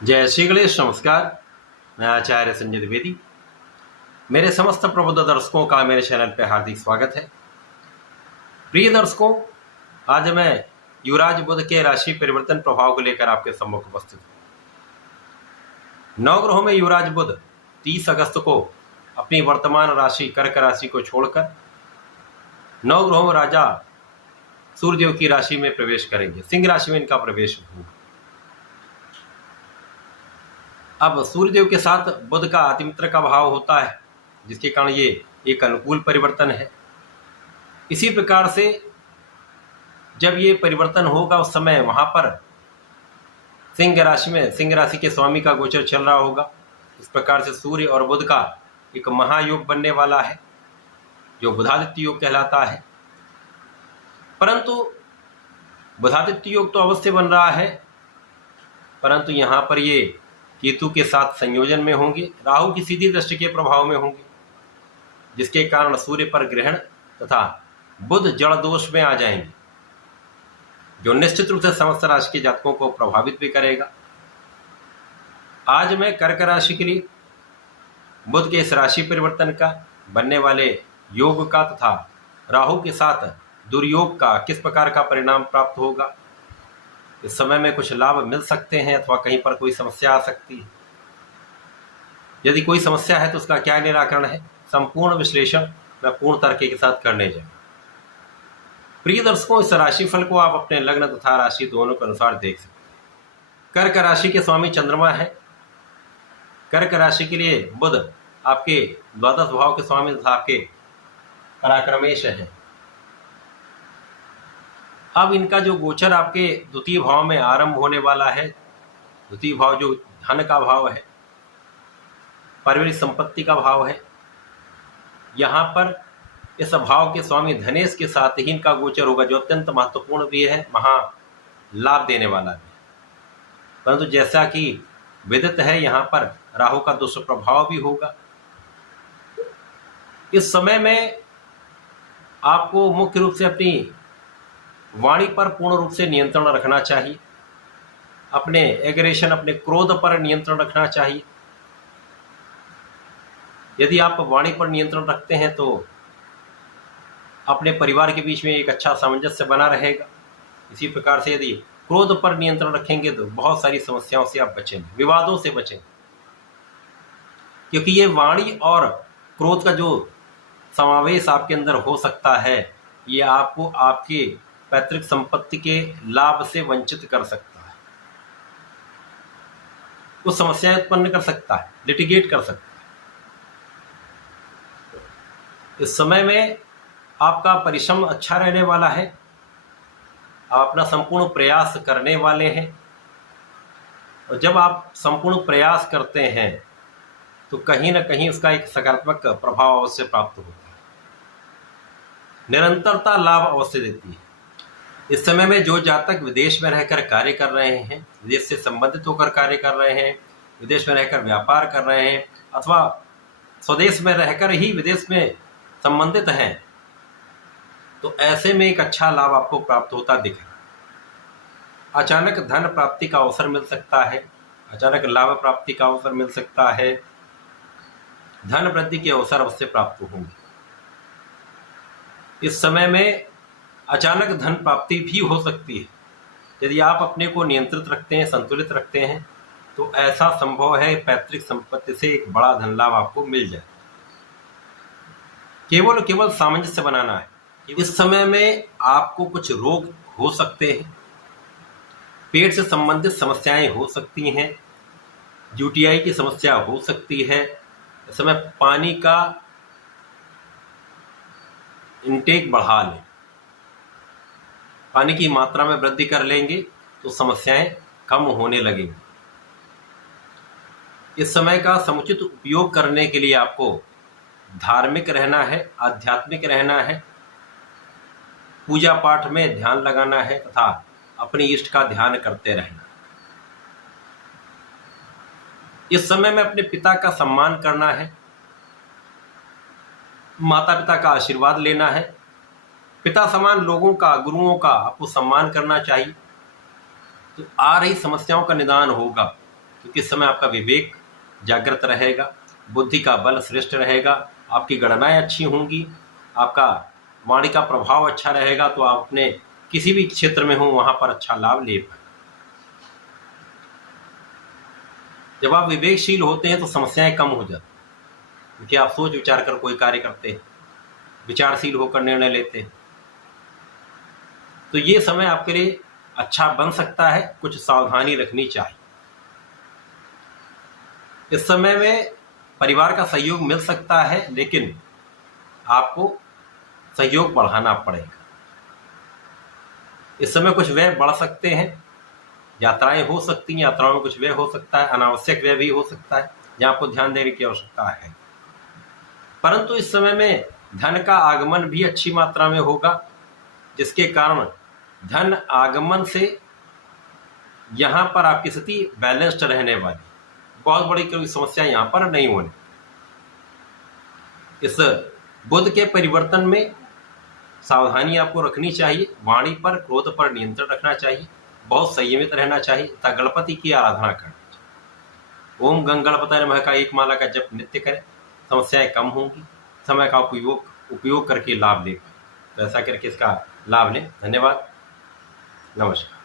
जय श्री गणेश। नमस्कार, मैं आचार्य संजय द्विवेदी। मेरे समस्त प्रबुद्ध दर्शकों का मेरे चैनल पर हार्दिक स्वागत है। प्रिय दर्शकों, आज मैं युवराज बुध के राशि परिवर्तन प्रभाव को लेकर आपके सम्मुख उपस्थित हूँ। नवग्रहों में युवराज बुध 30 अगस्त को अपनी वर्तमान राशि कर्क राशि को छोड़कर नवग्रहों में राजा सूर्यदेव की राशि में प्रवेश करेंगे। सिंह राशि में इनका प्रवेश होगा। अब सूर्यदेव के साथ बुध का अतिमित्र का भाव होता है, जिसके कारण ये एक अनुकूल परिवर्तन है। इसी प्रकार से जब ये परिवर्तन होगा उस समय वहां पर सिंह राशि में सिंह राशि के स्वामी का गोचर चल रहा होगा। इस प्रकार से सूर्य और बुध का एक महायोग बनने वाला है, जो बुधादित्य योग कहलाता है। परंतु बुधादित्य योग तो अवश्य बन रहा है, परंतु यहाँ पर ये केतु के साथ संयोजन में होंगे, राहु की सीधी दृष्टि के प्रभाव में होंगे, जिसके कारण सूर्य पर ग्रहण तथा बुध जड़ दोष में आ जाएंगे, जो निश्चित रूप से समस्त राशि के जातकों को प्रभावित भी करेगा। आज मैं कर्क राशि के लिए बुध के इस राशि परिवर्तन का, बनने वाले योग का तथा राहु के साथ दुर्योग का किस प्रकार का परिणाम प्राप्त होगा, इस समय में कुछ लाभ मिल सकते हैं अथवा कहीं पर कोई समस्या आ सकती है। यदि कोई समस्या है तो उसका क्या निराकरण है, संपूर्ण विश्लेषण मैं पूर्ण तर्क के साथ करने जाऊंगा। प्रिय दर्शकों, इस राशिफल को आप अपने लग्न तथा राशि दोनों के अनुसार देख सकते हैं। कर्क राशि के स्वामी चंद्रमा है। कर्क राशि के लिए बुध आपके द्वादश भाव के स्वामी तथा आपके पराक्रमेश है। अब इनका जो गोचर आपके द्वितीय भाव में आरंभ होने वाला है, द्वितीय भाव जो धन का भाव है, पारिवारिक संपत्ति का भाव है, यहाँ पर इस भाव के स्वामी धनेश के साथ ही इनका गोचर होगा, जो अत्यंत महत्वपूर्ण भी है, महा लाभ देने वाला भी। परंतु जैसा कि विदित है, यहाँ पर राहु का दुष्प्रभाव भी होगा। इस समय में आपको मुख्य रूप से अपनी वाणी पर पूर्ण रूप से नियंत्रण रखना चाहिए। अपने एग्रेशन, अपने क्रोध पर नियंत्रण रखना चाहिए। यदि आप वाणी पर नियंत्रण रखते हैं तो अपने परिवार के बीच में एक अच्छा सामंजस्य बना रहेगा। इसी प्रकार से यदि क्रोध पर नियंत्रण रखेंगे तो बहुत सारी समस्याओं से आप बचेंगे, विवादों से बचेंगे, क्योंकि ये वाणी और क्रोध का जो समावेश आपके अंदर हो सकता है, ये आपको आपके पैतृक संपत्ति के लाभ से वंचित कर सकता है, कुछ समस्याएं उत्पन्न कर सकता है, लिटिगेट कर सकता है। इस समय में आपका परिश्रम अच्छा रहने वाला है। आप अपना संपूर्ण प्रयास करने वाले हैं, और जब आप संपूर्ण प्रयास करते हैं तो कहीं ना कहीं उसका एक सकारात्मक प्रभाव अवश्य प्राप्त होता है। निरंतरता लाभ अवश्य देती है। इस समय में जो जातक विदेश में रहकर कार्य कर रहे हैं, विदेश से संबंधित होकर कार्य कर रहे हैं, विदेश में रहकर व्यापार कर रहे हैं, अथवा स्वदेश में रहकर ही विदेश में संबंधित हैं, तो ऐसे में एक अच्छा लाभ आपको प्राप्त होता दिख रहा है। अचानक धन प्राप्ति का अवसर मिल सकता है, अचानक लाभ प्राप्ति का अवसर मिल सकता है, धन वृद्धि के अवसर अवश्य प्राप्त होंगे। इस समय में अचानक धन प्राप्ति भी हो सकती है। यदि आप अपने को नियंत्रित रखते हैं, संतुलित रखते हैं, तो ऐसा संभव है पैतृक संपत्ति से एक बड़ा धन लाभ आपको मिल जाए। केवल सामंजस्य बनाना है। इस समय में आपको कुछ रोग हो सकते हैं, पेट से संबंधित समस्याएं हो सकती हैं, यूटीआई की समस्या हो सकती है। इस समय पानी का इंटेक बढ़ा लें, पानी की मात्रा में वृद्धि कर लेंगे तो समस्याएं कम होने लगेंगी। इस समय का समुचित उपयोग करने के लिए आपको धार्मिक रहना है, आध्यात्मिक रहना है, पूजा पाठ में ध्यान लगाना है तथा अपने इष्ट का ध्यान करते रहना। इस समय में अपने पिता का सम्मान करना है, माता पिता का आशीर्वाद लेना है, पिता समान लोगों का, गुरुओं का आपको सम्मान करना चाहिए। तो आ रही समस्याओं का निदान होगा। क्योंकि इस समय आपका विवेक जागृत रहेगा, बुद्धि का बल श्रेष्ठ रहेगा, आपकी गणनाएं अच्छी होंगी, आपका वाणी का प्रभाव अच्छा रहेगा, तो आप अपने किसी भी क्षेत्र में हो वहां पर अच्छा लाभ ले पाए। जब आप विवेकशील होते हैं तो समस्याएं कम हो जाती, क्योंकि आप सोच विचार कर कोई कार्य करते हैं, विचारशील होकर निर्णय लेते हैं। तो ये समय आपके लिए अच्छा बन सकता है, कुछ सावधानी रखनी चाहिए। इस समय में परिवार का सहयोग मिल सकता है, लेकिन आपको सहयोग बढ़ाना पड़ेगा। इस समय कुछ व्यय बढ़ सकते हैं, यात्राएं हो सकती हैं, यात्राओं में कुछ व्यय हो सकता है, अनावश्यक व्यय भी हो सकता है जहां आपको ध्यान देने की आवश्यकता है। परंतु इस समय में धन का आगमन भी अच्छी मात्रा में होगा, जिसके कारण धन आगमन से यहाँ पर आपकी स्थिति बैलेंस्ड रहने वाली, बहुत बड़ी कोई समस्या यहाँ पर नहीं होनी। इस बुध के परिवर्तन में सावधानी आपको रखनी चाहिए, वाणी पर क्रोध पर नियंत्रण रखना चाहिए, बहुत संयमित रहना चाहिए तथा गणपति की आराधना करनी चाहिए। ओम गंग गणपतये नमः का एक माला का जप नित्य करें, समस्याएं कम होंगी, समय का उपयोग करके लाभ ले पाए। तो ऐसा करके इसका लाभ लें। धन्यवाद, नमस्कार।